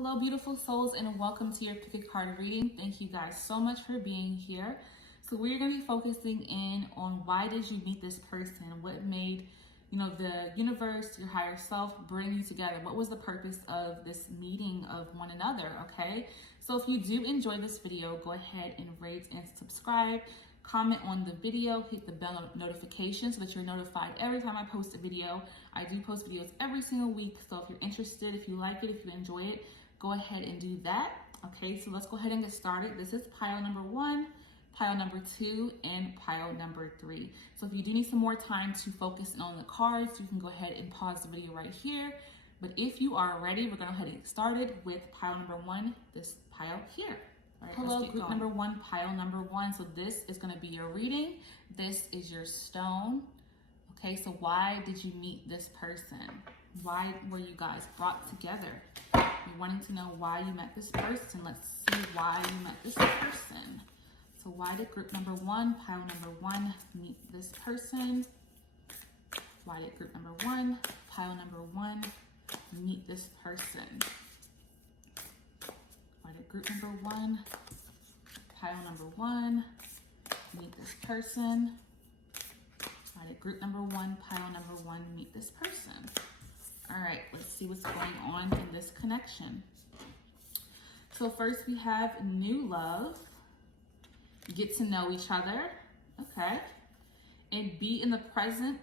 Hello, beautiful souls, and welcome to your pick a card reading. Thank you guys so much for being here. So we're going to be focusing in on why did you meet this person? What made, the universe, your higher self bring you together? What was the purpose of this meeting of one another, okay? So if you do enjoy this video, go ahead and rate and subscribe. Comment on the video, hit the bell notification so that you're notified every time I post a video. I do post videos every single week, so if you're interested, if you like it, if you enjoy it, go ahead and do that. Okay, so let's go ahead and get started. This is pile number 1, pile number 2, and pile number 3. So if you do need some more time to focus on the cards, you can go ahead and pause the video right here. But if you are ready, we're going to go ahead and get started with pile number 1, this pile here. All right, hello, group number 1, pile number 1. So this is going to be your reading. This is your stone. Okay, so why did you meet this person? Why were you guys brought together? You're wanting to know why you met this person. Let's see why you met this person. So why did group number 1, pile number 1, meet this person? Why did group number 1, pile number 1, meet this person? Why did group number 1, pile number 1, meet this person? Why did group number 1, pile number 1, meet this person? All right, let's see what's going on in this connection. So first we have new love, get to know each other, okay? And be in the present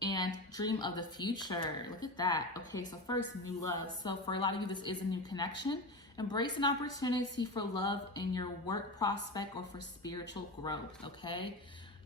and dream of the future. Look at that. Okay, so first, new love. So for a lot of you, this is a new connection. Embrace an opportunity for love in your work prospect or for spiritual growth, okay?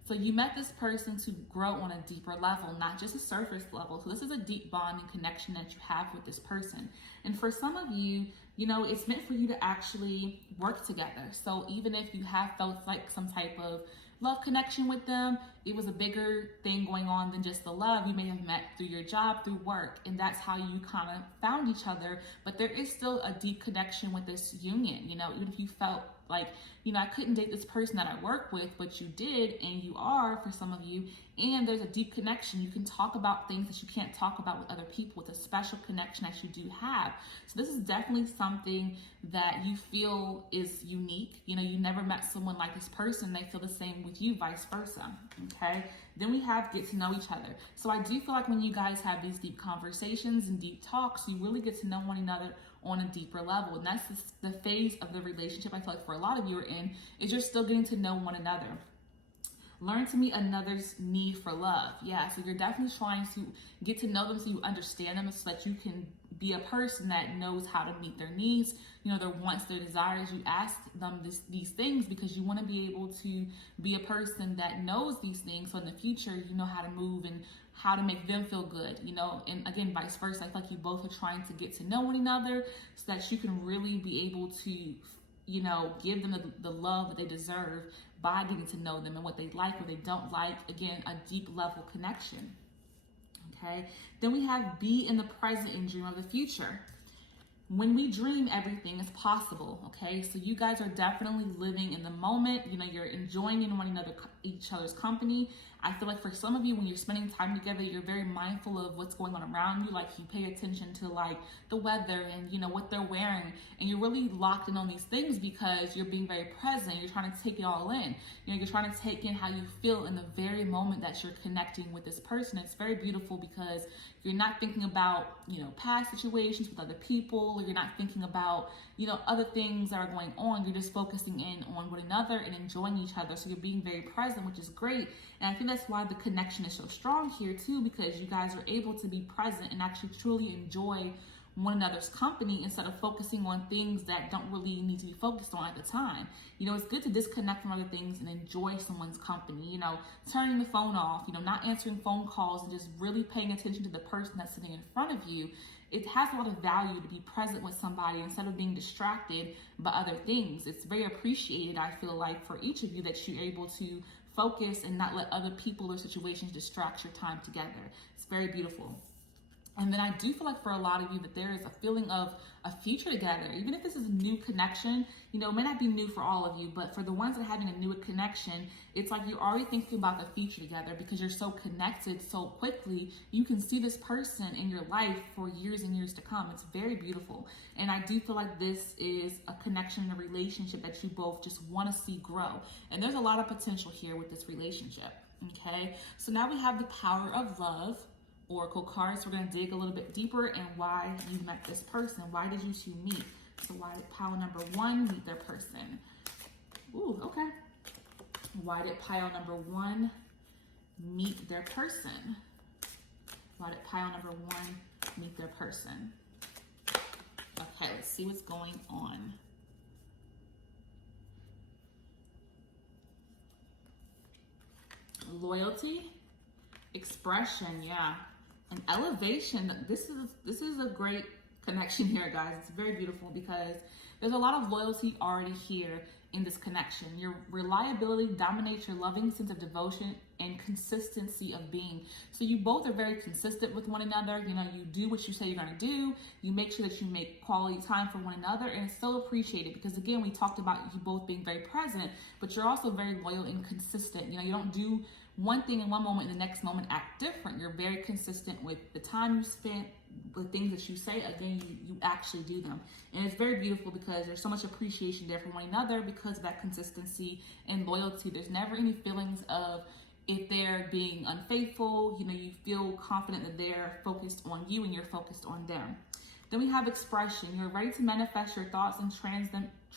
So you met this person to grow on a deeper level, not just a surface level. So this is a deep bond and connection that you have with this person. And for some of you, it's meant for you to actually work together. So even if you have felt like some type of love connection with them, it was a bigger thing going on than just the love. You may have met through your job, through work, and that's how you kind of found each other. But there is still a deep connection with this union, even if you felt like, I couldn't date this person that I work with, but you did, and you are for some of you, and there's a deep connection. You can talk about things that you can't talk about with other people, with a special connection that you do have. So this is definitely something that you feel is unique. You never met someone like this person. They feel the same with you, vice versa, okay? Then we have get to know each other. So I do feel like when you guys have these deep conversations and deep talks, you really get to know one another on a deeper level. And that's the phase of the relationship I feel like for a lot of you are in, is you're still getting to know one another. Learn to meet another's need for love. Yeah, so you're definitely trying to get to know them so you understand them so that you can be a person that knows how to meet their needs, their wants, their desires. You ask them these things because you want to be able to be a person that knows these things. So in the future, you know how to move and how to make them feel good, and again, vice versa. I feel like you both are trying to get to know one another so that you can really be able to, give them the love that they deserve by getting to know them and what they like, what they don't like. Again, a deep level connection. Okay, then we have be in the present and dream of the future. When we dream, everything is possible, okay? So you guys are definitely living in the moment. You're enjoying each other's company. I feel like for some of you, when you're spending time together, you're very mindful of what's going on around you. Like you pay attention to like the weather and, what they're wearing. And you're really locked in on these things because you're being very present. You're trying to take it all in. You're trying to take in how you feel in the very moment that you're connecting with this person. It's very beautiful because you're not thinking about, past situations with other people, or you're not thinking about, other things that are going on. You're just focusing in on one another and enjoying each other. So you're being very present, which is great. And I think that's why the connection is so strong here too, because you guys are able to be present and actually truly enjoy one another's company instead of focusing on things that don't really need to be focused on at the time. It's good to disconnect from other things and enjoy someone's company, turning the phone off, not answering phone calls and just really paying attention to the person that's sitting in front of you. It has a lot of value to be present with somebody instead of being distracted by other things. It's very appreciated, I feel like, for each of you that you're able to focus and not let other people or situations distract your time together. It's very beautiful. And then I do feel like for a lot of you that there is a feeling of a future together. Even if this is a new connection, you know, it may not be new for all of you, but for the ones that are having a new connection, it's like you're already thinking about the future together because you're so connected so quickly. You can see this person in your life for years and years to come. It's very beautiful. And I do feel like this is a connection, a relationship that you both just want to see grow. And there's a lot of potential here with this relationship. Okay, so now we have the power of love oracle cards. We're going to dig a little bit deeper and why you met this person. Why did you two meet? So why did pile number 1 meet their person? Ooh, okay. Why did pile number 1 meet their person? Why did pile number 1 meet their person? Okay, let's see what's going on. Loyalty, expression, yeah. An elevation. This is a great connection here, guys. It's very beautiful because there's a lot of loyalty already here in this connection. Your reliability dominates your loving sense of devotion and consistency of being. So you both are very consistent with one another. You know, you do what you say you're going to do. You make sure that you make quality time for one another, and it's so appreciated because, again, we talked about you both being very present, but you're also very loyal and consistent. You know, you don't do one thing in one moment and the next moment act different. You're very consistent with the time you spent, the things that you say. Again, you actually do them. And it's very beautiful because there's so much appreciation there for one another because of that consistency and loyalty. There's never any feelings of if they're being unfaithful. You know, you feel confident that they're focused on you and you're focused on them. Then we have expression. You're ready to manifest your thoughts and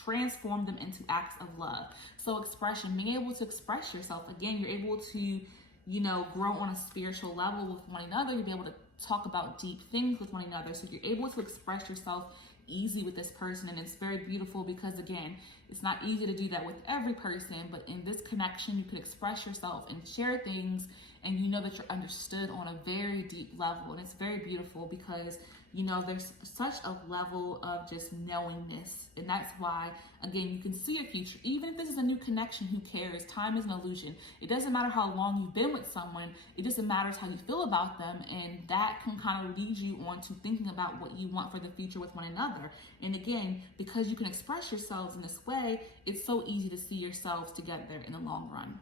transform them into acts of love. So expression, being able to express yourself. Again, you're able to, you know, grow on a spiritual level with one another. You'll be able to talk about deep things with one another. So you're able to express yourself easy with this person. And it's very beautiful because, again, it's not easy to do that with every person. But in this connection, you can express yourself and share things. And you know that you're understood on a very deep level. And it's very beautiful because, you know, there's such a level of just knowingness. And that's why, again, you can see your future. Even if this is a new connection, who cares? Time is an illusion. It doesn't matter how long you've been with someone. It just matters how you feel about them. And that can kind of lead you on to thinking about what you want for the future with one another. And again, because you can express yourselves in this way, it's so easy to see yourselves together in the long run.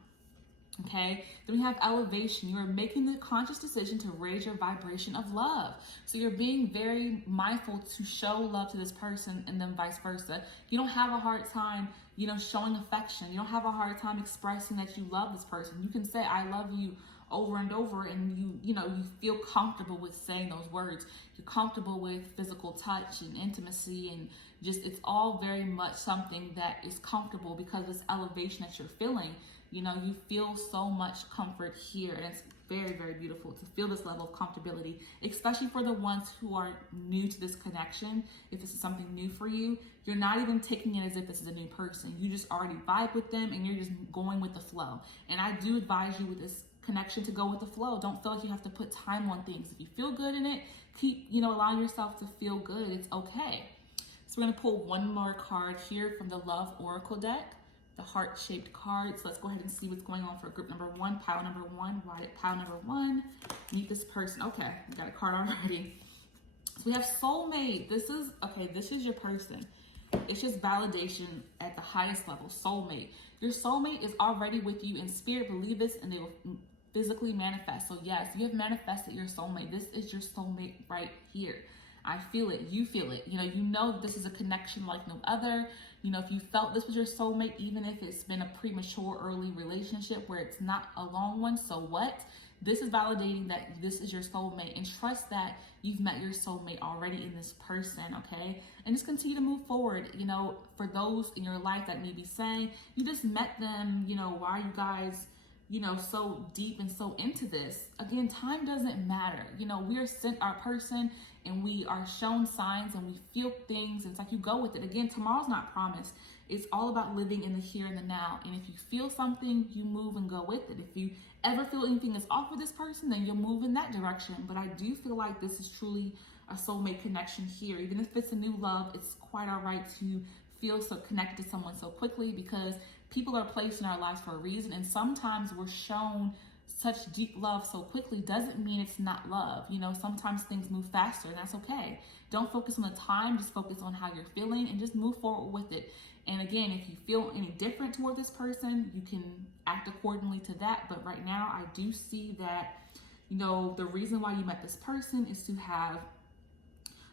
Okay, then we have elevation. You are making the conscious decision to raise your vibration of love. So you're being very mindful to show love to this person and then vice versa. You don't have a hard time, you know, showing affection. You don't have a hard time expressing that you love this person. You can say, I love you over and over, and you know, you feel comfortable with saying those words. You're comfortable with physical touch and intimacy, and just, it's all very much something that is comfortable because of this elevation that you're feeling. You know, you feel so much comfort here, and it's very, very beautiful to feel this level of comfortability, especially for the ones who are new to this connection. If this is something new for you, you're not even taking it as if this is a new person. You just already vibe with them, and you're just going with the flow. And I do advise you with this connection to go with the flow. Don't feel like you have to put time on things. If you feel good in it, keep, you know, allowing yourself to feel good. It's okay. So we're going to pull one more card here from the Love Oracle deck. The heart-shaped cards. Let's go ahead and see what's going on for group number 1, pile number 1. Why did pile number 1 meet this person? Okay, we got a card already. So we have soulmate. This is your person. It's just validation at the highest level. Soulmate. Your soulmate is already with you in spirit. Believe this, and they will physically manifest. So yes, you have manifested your soulmate. This is your soulmate right here. I feel it. You feel it. You know this is a connection like no other. You know, if you felt this was your soulmate, even if it's been a premature early relationship where it's not a long one, so what? This is validating that this is your soulmate, and trust that you've met your soulmate already in this person, okay? And just continue to move forward. You know, for those in your life that may be saying, you just met them, you know, why are you guys, you know, so deep and so into this? Again, time doesn't matter. You know, we are sent our person, and we are shown signs, and we feel things. And it's like you go with it. Again, tomorrow's not promised. It's all about living in the here and the now. And if you feel something, you move and go with it. If you ever feel anything is off with this person, then you'll move in that direction. But I do feel like this is truly a soulmate connection here. Even if it's a new love, it's quite all right to feel so connected to someone so quickly, because people are placed in our lives for a reason. And sometimes we're shown such deep love so quickly doesn't mean it's not love. You know, sometimes things move faster, and that's okay. Don't focus on the time, just focus on how you're feeling and just move forward with it. And again, if you feel any different toward this person, you can act accordingly to that. But right now, I do see that, you know, the reason why you met this person is to have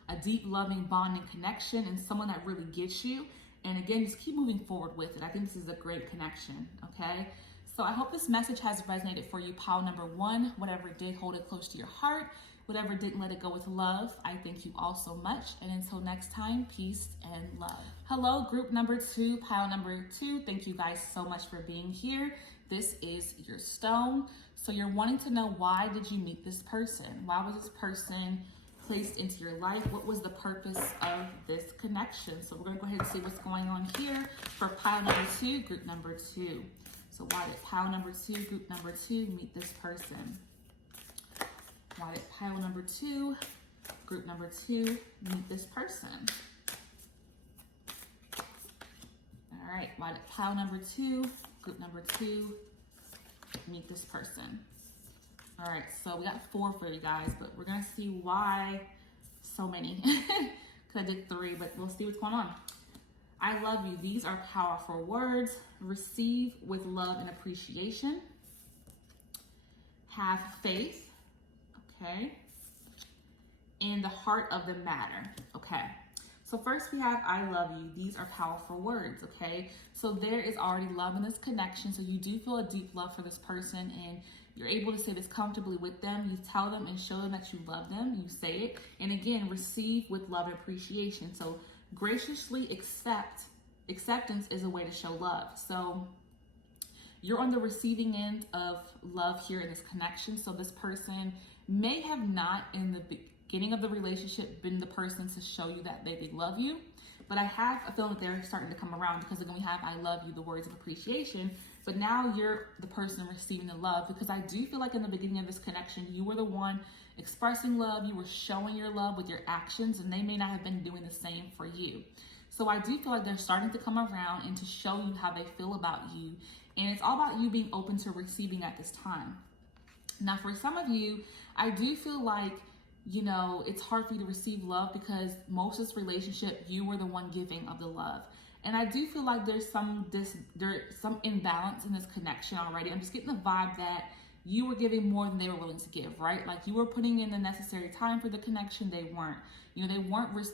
a deep, loving, bonding connection and someone that really gets you. And again, just keep moving forward with it. I think this is a great connection, okay? So I hope this message has resonated for you, pile number one. Whatever did, hold it close to your heart. Whatever didn't, let it go with love. I thank you all so much. And until next time, peace and love. Hello, group number two, pile number two. Thank you guys so much for being here. This is your stone. So you're wanting to know, why did you meet this person? Why was this person placed into your life? What was the purpose of this connection? So we're gonna go ahead and see what's going on here for pile number two, group number two. So why did pile number two, group number two meet this person? Why did pile number two, group number two meet this person? All right, why did pile number two, group number two meet this person? All right, so we got 4 for you guys, but we're gonna see why so many. Because I did 3, but we'll see what's going on. I love you. These are powerful words. Receive with love and appreciation. Have faith. Okay. And the heart of the matter. Okay. So first we have I love you. These are powerful words. Okay. So there is already love in this connection. So you do feel a deep love for this person, and you're able to say this comfortably with them. You tell them and show them that you love them. You say it. And again, receive with love and appreciation. So graciously accept. Acceptance is a way to show love. So you're on the receiving end of love here in this connection. So this person may have not in the beginning of the relationship been the person to show you that they love you. But I have a feeling that they're starting to come around, because again, we have I love you, the words of appreciation. But now you're the person receiving the love, because I do feel like in the beginning of this connection, you were the one expressing love. You were showing your love with your actions, and they may not have been doing the same for you. So I do feel like they're starting to come around and to show you how they feel about you. And it's all about you being open to receiving at this time. Now, for some of you, I do feel like, you know, it's hard for you to receive love because most of this relationship, you were the one giving of the love. And I do feel like there's some imbalance in this connection already. I'm just getting the vibe that you were giving more than they were willing to give, right? Like you were putting in the necessary time for the connection. They weren't. You know,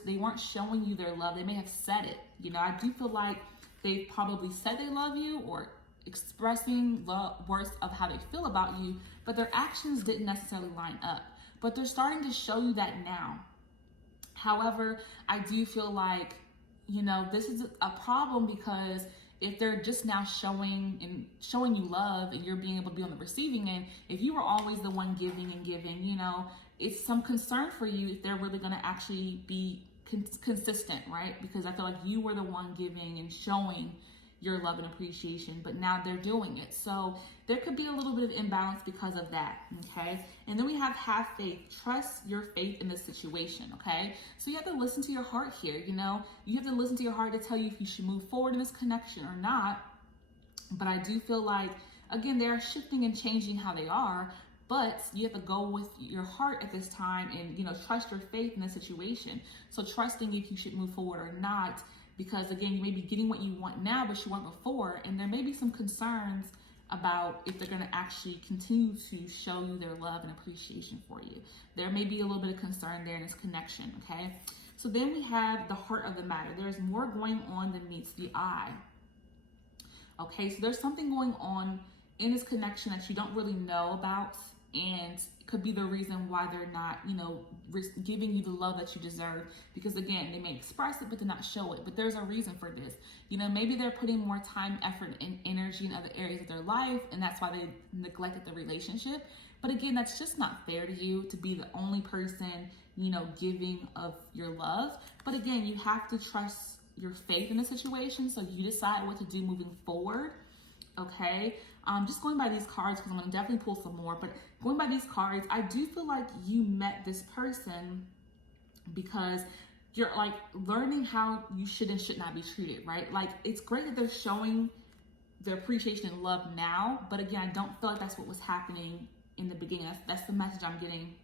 they weren't showing you their love. They may have said it. You know, I do feel like they probably said they love you or expressing the words of how they feel about you, but their actions didn't necessarily line up. But they're starting to show you that now. However, I do feel like, you know, this is a problem, because if they're just now showing you love and you're being able to be on the receiving end, if you were always the one giving and giving, you know, it's some concern for you if they're really going to actually be consistent, right? Because I feel like you were the one giving and showing your love and appreciation, but now they're doing it. So there could be a little bit of imbalance because of that, okay? And then we have faith. Trust your faith in this situation, okay? So you have to listen to your heart here, you know? You have to listen to your heart to tell you if you should move forward in this connection or not. But I do feel like, again, they're shifting and changing how they are, but you have to go with your heart at this time and, you know, trust your faith in the situation. So trusting if you should move forward or not, because again, you may be getting what you want now, but you weren't before, and there may be some concerns about if they're going to actually continue to show you their love and appreciation for you. There may be a little bit of concern there in this connection, okay? So then we have the heart of the matter. There's more going on than meets the eye. Okay, so there's something going on in this connection that you don't really know about, and it could be the reason why they're not, you know, giving you the love that you deserve. Because again, they may express it, but they're not show it. But there's a reason for this. You know, maybe they're putting more time, effort, and energy in other areas of their life, and that's why they neglected the relationship. But again, that's just not fair to you to be the only person, you know, giving of your love. But again, you have to trust your faith in the situation, so you decide what to do moving forward. Okay, just going by these cards, because I'm going to definitely pull some more, but going by these cards, I do feel like you met this person because you're like learning how you should and should not be treated, right? Like, it's great that they're showing their appreciation and love now. But again, I don't feel like that's what was happening in the beginning. That's the message I'm getting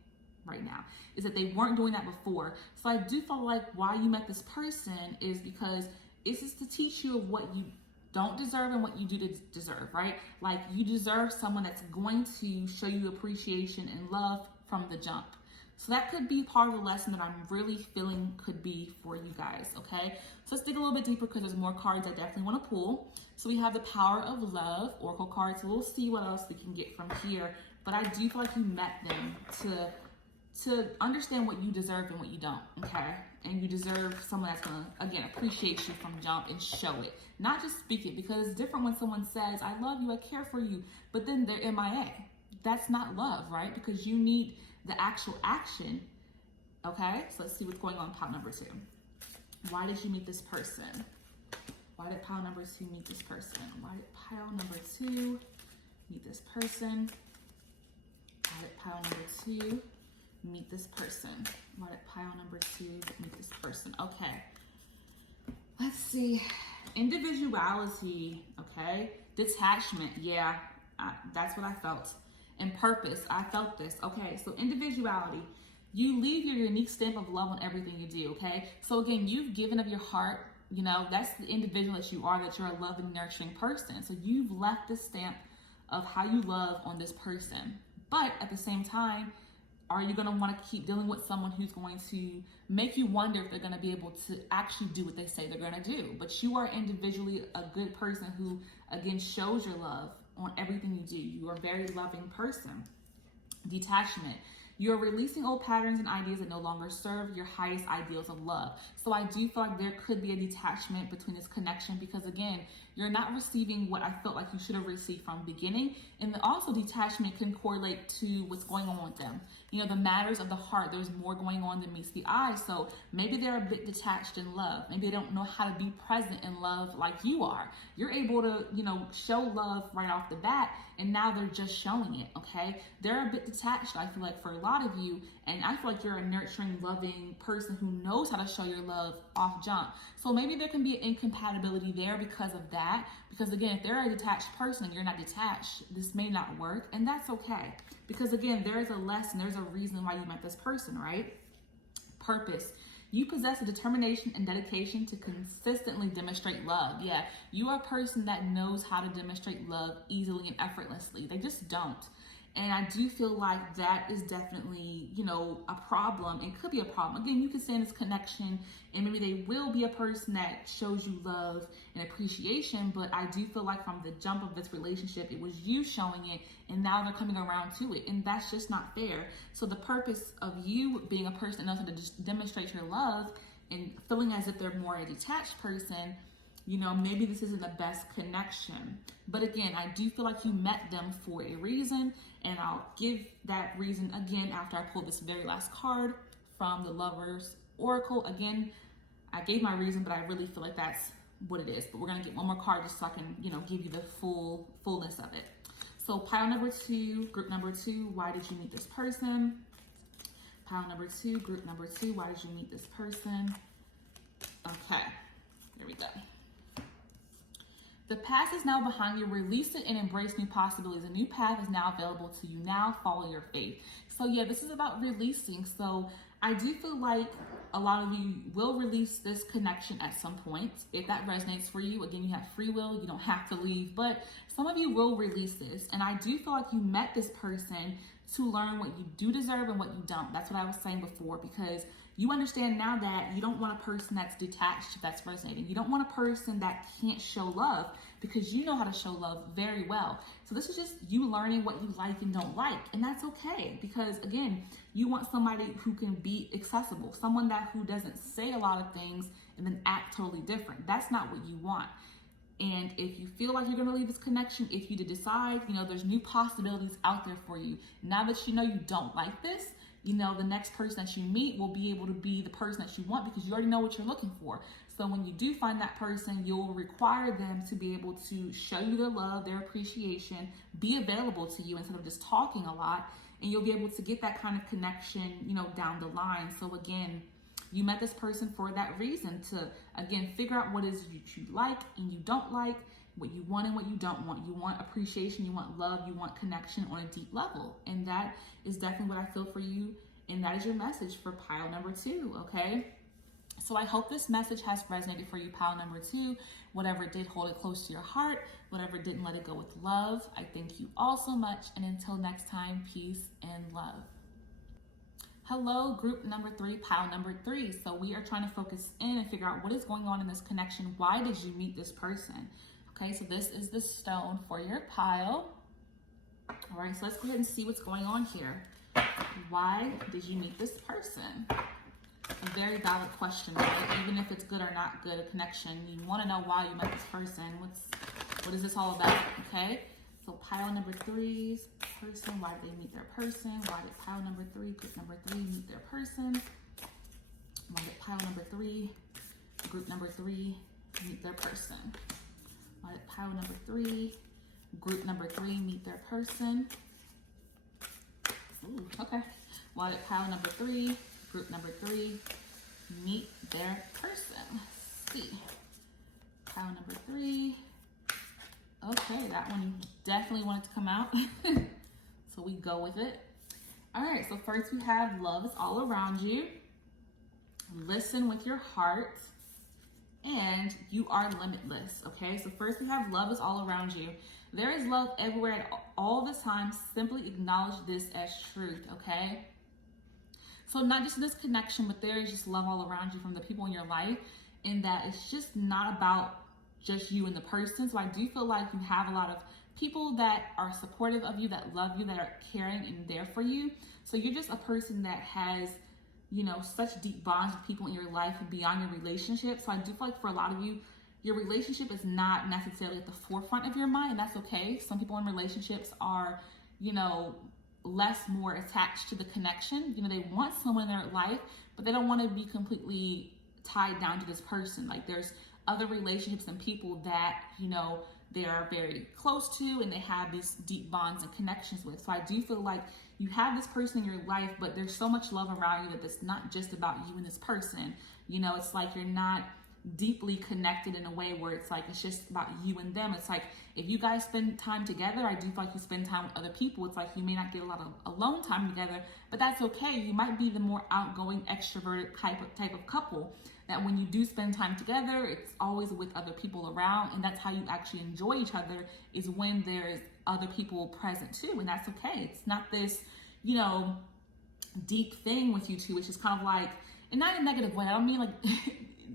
right now, is that they weren't doing that before. So I do feel like why you met this person is because this is to teach you of what you don't deserve and what you do deserve, right? Like, you deserve someone that's going to show you appreciation and love from the jump. So that could be part of the lesson that I'm really feeling could be for you guys, okay? So let's dig a little bit deeper because there's more cards I definitely want to pull. So we have the Power of Love, Oracle cards. So we'll see what else we can get from here. But I do feel like you met them to understand what you deserve and what you don't, okay? And you deserve someone that's gonna, again, appreciate you from jump and show it. Not just speak it, because it's different when someone says, I love you, I care for you, but then they're MIA. That's not love, right? Because you need the actual action, okay? So let's see what's going on pile number 2. Why did you meet this person? Why did pile number 2 meet this person? Why did pile number 2 meet this person? Why did pile number 2 meet this person? Why did pile number 2 meet this person? Okay. Let's see. Individuality, okay? Detachment, yeah, that's what I felt. And purpose, I felt this. Okay, so individuality. You leave your unique stamp of love on everything you do, okay? So again, you've given of your heart, you know, that's the individual that you are, that you're a loving, nurturing person. So you've left the stamp of how you love on this person. But at the same time, are you going to want to keep dealing with someone who's going to make you wonder if they're going to be able to actually do what they say they're going to do? But you are individually a good person who, again, shows your love on everything you do. You are a very loving person. Detachment. You're releasing old patterns and ideas that no longer serve your highest ideals of love. So I do feel like there could be a detachment between this connection because, again, you're not receiving what I felt like you should have received from the beginning. And also detachment can correlate to what's going on with them. You know, the matters of the heart, there's more going on than meets the eye. So maybe they're a bit detached in love. Maybe they don't know how to be present in love like you are. You're able to, you know, show love right off the bat, and now they're just showing it, okay? They're a bit detached, I feel like, for a lot of you, and I feel like you're a nurturing, loving person who knows how to show your love off jump. So maybe there can be an incompatibility there because of that. Because again, if they're a detached person and you're not detached, this may not work, and that's okay. Because again, there's a lesson, there's a reason why you met this person, right? Purpose. You possess a determination and dedication to consistently demonstrate love. Yeah, you are a person that knows how to demonstrate love easily and effortlessly. They just don't. And I do feel like that is definitely, you know, a problem. It could be a problem. Again, you could say in this connection, and maybe they will be a person that shows you love and appreciation, but I do feel like from the jump of this relationship, it was you showing it, and now they're coming around to it, and that's just not fair. So the purpose of you being a person that knows how to just demonstrate your love and feeling as if they're more a detached person, you know, maybe this isn't the best connection. But again, I do feel like you met them for a reason, and I'll give that reason again after I pull this very last card from the Lover's Oracle. Again, I gave my reason, but I really feel like that's what it is. But we're going to get one more card just so I can, you know, give you the fullness of it. So pile number 2, group number 2, why did you meet this person? Pile number 2, group number 2, why did you meet this person? Okay, here we go. The past is now behind you. Release it and embrace new possibilities. A new path is now available to you. Now follow your faith. So yeah, this is about releasing. So I do feel like a lot of you will release this connection at some point. If that resonates for you, again, you have free will. You don't have to leave, but some of you will release this. And I do feel like you met this person to learn what you do deserve and what you don't. That's what I was saying before, because you understand now that you don't want a person that's detached, if that's resonating. You don't want a person that can't show love, because you know how to show love very well. So this is just you learning what you like and don't like. And that's okay, because again, you want somebody who can be accessible, someone who doesn't say a lot of things and then act totally different. That's not what you want. And if you feel like you're going to leave this connection, if you decide, you know, there's new possibilities out there for you. Now that you know you don't like this, you know, the next person that you meet will be able to be the person that you want, because you already know what you're looking for. So when you do find that person, you'll require them to be able to show you their love, their appreciation, be available to you instead of just talking a lot. And you'll be able to get that kind of connection, you know, down the line. So again, you met this person for that reason, to, again, figure out what it is you like and you don't like, what you want and what you don't want. You want appreciation, you want love, you want connection on a deep level. And that is definitely what I feel for you. And that is your message for pile number 2, okay? So I hope this message has resonated for you, pile number 2. Whatever did, hold it close to your heart. Whatever didn't, let it go with love. I thank you all so much. And until next time, peace and love. Hello, group number 3, pile number 3. So we are trying to focus in and figure out what is going on in this connection. Why did you meet this person? Okay, so this is the stone for your pile. All right, so let's go ahead and see what's going on here. Why did you meet this person? A very valid question, right? Even if it's good or not good, a connection, you want to know why you met this person. What is this all about, okay? So pile number 3's person, why did they meet their person? Why did pile number 3, group number 3 meet their person? Why did pile number 3, group number 3 meet their person? Why did pile number 3, group number 3 meet their person? Ooh, okay. Why did pile number 3, group number 3 meet their person? Let's see. Pile number 3. Okay, that one definitely wanted to come out. So we go with it. All right, so first we have love is all around you. Listen with your heart. And you are limitless, okay? So first we have love is all around you. There is love everywhere at all the time. Simply acknowledge this as truth, okay? So not just this connection, but there is just love all around you from the people in your life, in that it's just not about just you and the person. So I do feel like you have a lot of people that are supportive of you, that love you, that are caring and there for you. So you're just a person that has, you know, such deep bonds with people in your life and beyond your relationship. So I do feel like for a lot of you, your relationship is not necessarily at the forefront of your mind, and that's okay. Some people in relationships are, you know, more attached to the connection. You know, they want someone in their life, but they don't want to be completely tied down to this person. Like there's other relationships and people that, you know, they are very close to and they have these deep bonds and connections with. So I do feel like you have this person in your life, but there's so much love around you that it's not just about you and this person. You know, it's like you're not deeply connected in a way where it's like it's just about you and them. It's like if you guys spend time together, I do feel like you spend time with other people. It's like you may not get a lot of alone time together, but that's okay. You might be the more outgoing, extroverted type of couple that when you do spend time together, it's always with other people around, and that's how you actually enjoy each other, is when there's other people present too, and that's okay. It's not this, you know, deep thing with you two, which is kind of like, and not in a negative way. I don't mean like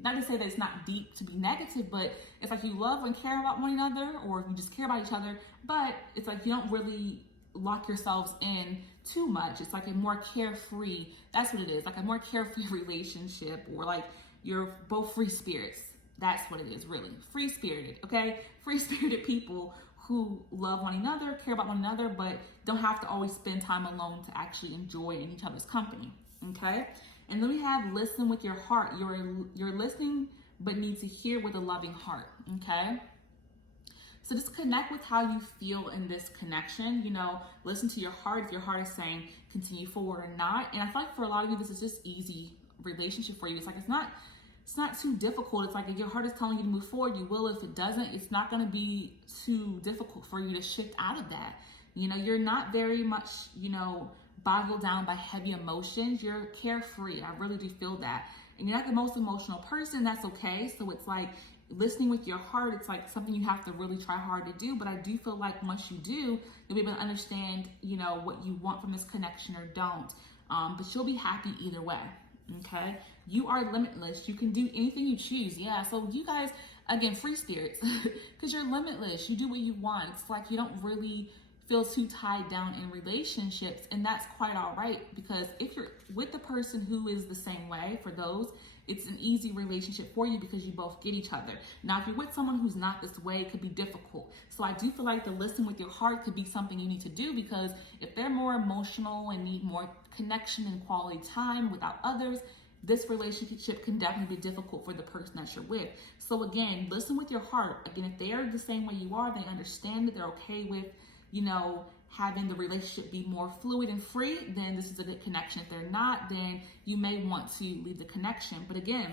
not to say that it's not deep to be negative, but it's like you love and care about one another, or you just care about each other, but it's like you don't really lock yourselves in too much. It's like a more carefree, that's what it is, like a more carefree relationship, or like you're both free spirits. That's what it is, really. Free spirited, okay? Free spirited people who love one another, care about one another, but don't have to always spend time alone to actually enjoy in each other's company, okay? And then we have listen with your heart. You're listening, but need to hear with a loving heart, okay? So just connect with how you feel in this connection. You know, listen to your heart. If your heart is saying continue forward or not. And I feel like for a lot of you, this is just easy relationship for you. It's like it's not too difficult. It's like if your heart is telling you to move forward, you will. If it doesn't, it's not going to be too difficult for you to shift out of that. You know, you're not very much, you know, boggled down by heavy emotions. You're carefree. I really do feel that. And you're not the most emotional person. That's okay. So it's like listening with your heart. It's like something you have to really try hard to do. But I do feel like once you do, you'll be able to understand, you know, what you want from this connection or don't. But you'll be happy either way. Okay, you are limitless. You can do anything you choose. Yeah, so you guys, again, free spirits, because you're limitless. You do what you want. It's like you don't really feel too tied down in relationships, and that's quite all right, because if you're with the person who is the same way, for those, it's an easy relationship for you because you both get each other. Now, if you're with someone who's not this way, it could be difficult. So I do feel like the listen with your heart could be something you need to do, because if they're more emotional and need more connection and quality time without others, this relationship can definitely be difficult for the person that you're with. So again, listen with your heart. Again, if they're the same way you are, they understand it, they're okay with, you know, having the relationship be more fluid and free, then this is a good connection. If they're not, then you may want to leave the connection. But again,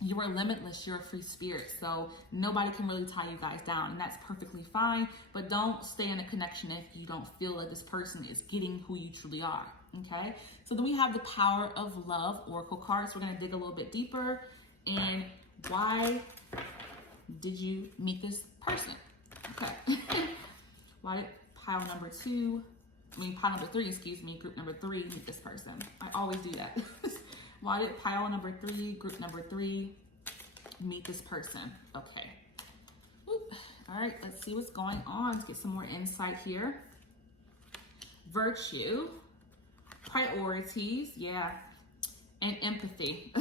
You are limitless. You're a free spirit. So nobody can really tie you guys down. And that's perfectly fine. But don't stay in a connection if you don't feel like this person is getting who you truly are. Okay. So then we have the Power of Love Oracle cards. We're going to dig a little bit deeper. And why did you meet this person? Okay. Why did pile number 3, excuse me, group number 3 meet this person? I always do that. Why did pile number 3, group number 3 meet this person? Okay. Whoop. All right, let's see what's going on. Let's get some more insight here. Virtue, priorities, yeah, and empathy.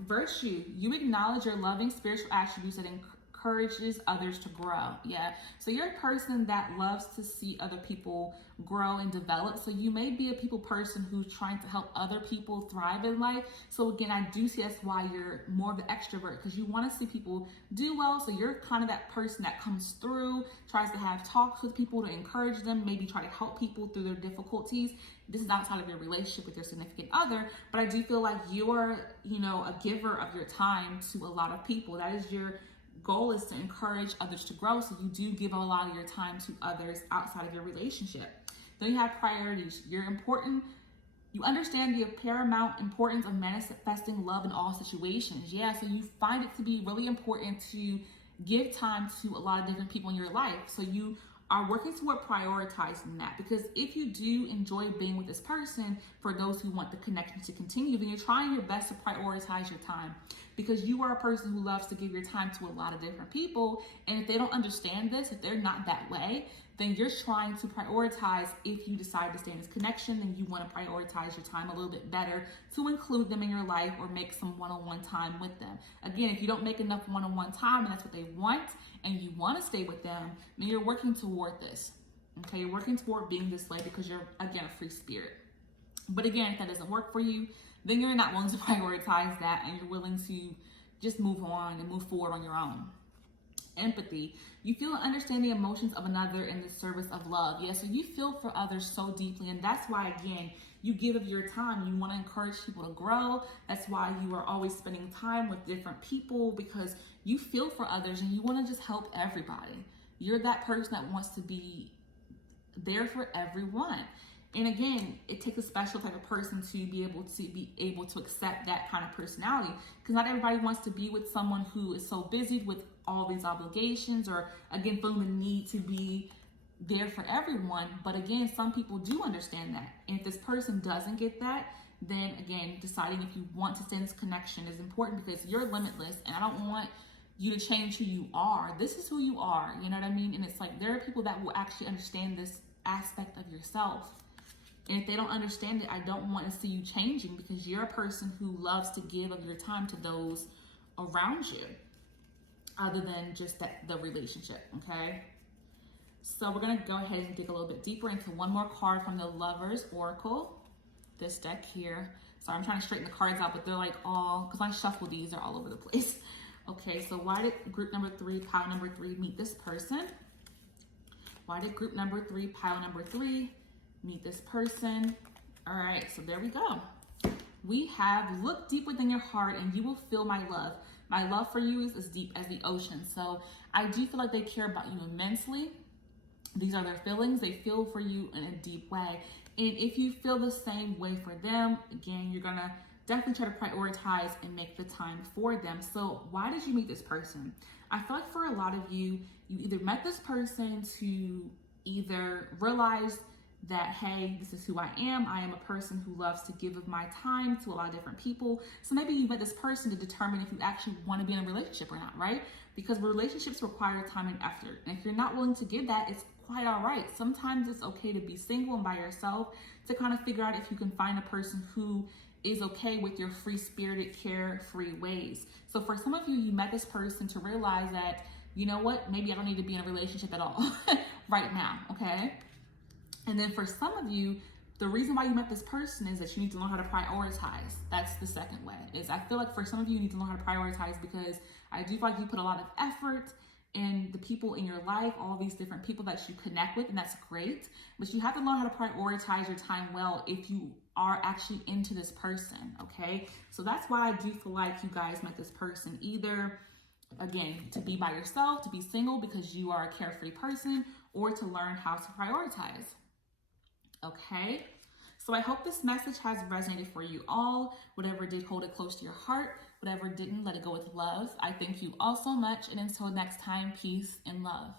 Virtue. You acknowledge your loving spiritual attributes that encourages others to grow. Yeah. So you're a person that loves to see other people grow and develop. So you may be a people person who's trying to help other people thrive in life. So again, I do see that's why you're more of an extrovert, because you want to see people do well. So you're kind of that person that comes through, tries to have talks with people to encourage them, maybe try to help people through their difficulties. This is outside of your relationship with your significant other, but I do feel like you're, a giver of your time to a lot of people. That is your goal, is to encourage others to grow. So you do give a lot of your time to others outside of your relationship. Then you have priorities. You're important. You understand the paramount importance of manifesting love in all situations. Yeah, so you find it to be really important to give time to a lot of different people in your life. So you are working toward prioritizing that, because if you do enjoy being with this person, for those who want the connection to continue, then you're trying your best to prioritize your time, because you are a person who loves to give your time to a lot of different people. And if they don't understand this, if they're not that way, then you're trying to prioritize. If you decide to stay in this connection, then you want to prioritize your time a little bit better to include them in your life or make some one-on-one time with them. Again, if you don't make enough one-on-one time and that's what they want and you want to stay with them, then you're working toward this. Okay, you're working toward being this way because you're, again, a free spirit. But again, if that doesn't work for you, then you're not willing to prioritize that and you're willing to just move on and move forward on your own. Empathy. You feel and understand the emotions of another in the service of love. Yeah, so you feel for others so deeply, and that's why, again, you give of your time. You want to encourage people to grow. That's why you are always spending time with different people, because you feel for others and you want to just help everybody. You're that person that wants to be there for everyone. And again, it takes a special type of person to be able to accept that kind of personality, because not everybody wants to be with someone who is so busy with all these obligations, or again, feeling the need to be there for everyone. But again, some people do understand that. And if this person doesn't get that, then again, deciding if you want to stay in this connection is important, because you're limitless and I don't want you to change who you are. This is who you are, you know what I mean? And it's like, there are people that will actually understand this aspect of yourself. And if they don't understand it, I don't want to see you changing, because you're a person who loves to give of your time to those around you, other than just the relationship, okay? So we're going to go ahead and dig a little bit deeper into one more card from the Lovers Oracle, this deck here. Sorry, I'm trying to straighten the cards out, but they're like all, because I shuffle these, they're all over the place. Okay, so why did group number 3, pile number 3 meet this person? Why did group number 3, pile number 3 meet this person? All right, so there we go. We have look deep within your heart and you will feel my love. My love for you is as deep as the ocean. So I do feel like they care about you immensely. These are their feelings. They feel for you in a deep way. And if you feel the same way for them, again, you're gonna definitely try to prioritize and make the time for them. So why did you meet this person? I feel like for a lot of you, you either met this person to either realize that, hey, this is who I am. I am a person who loves to give of my time to a lot of different people. So maybe you met this person to determine if you actually want to be in a relationship or not, right? Because relationships require time and effort. And if you're not willing to give that, it's quite all right. Sometimes it's okay to be single and by yourself, to kind of figure out if you can find a person who is okay with your free-spirited, carefree ways. So for some of you, you met this person to realize that, you know what, maybe I don't need to be in a relationship at all right now, okay? And then for some of you, the reason why you met this person is that you need to learn how to prioritize. That's the second way. Is I feel like for some of you, you need to learn how to prioritize, because I do feel like you put a lot of effort in the people in your life, all these different people that you connect with, and that's great. But you have to learn how to prioritize your time well if you are actually into this person, okay? So that's why I do feel like you guys met this person either, again, to be by yourself, to be single because you are a carefree person, or to learn how to prioritize, okay? So I hope this message has resonated for you all. Whatever did, hold it close to your heart. Whatever didn't, let it go with love. I thank you all so much. And until next time, peace and love.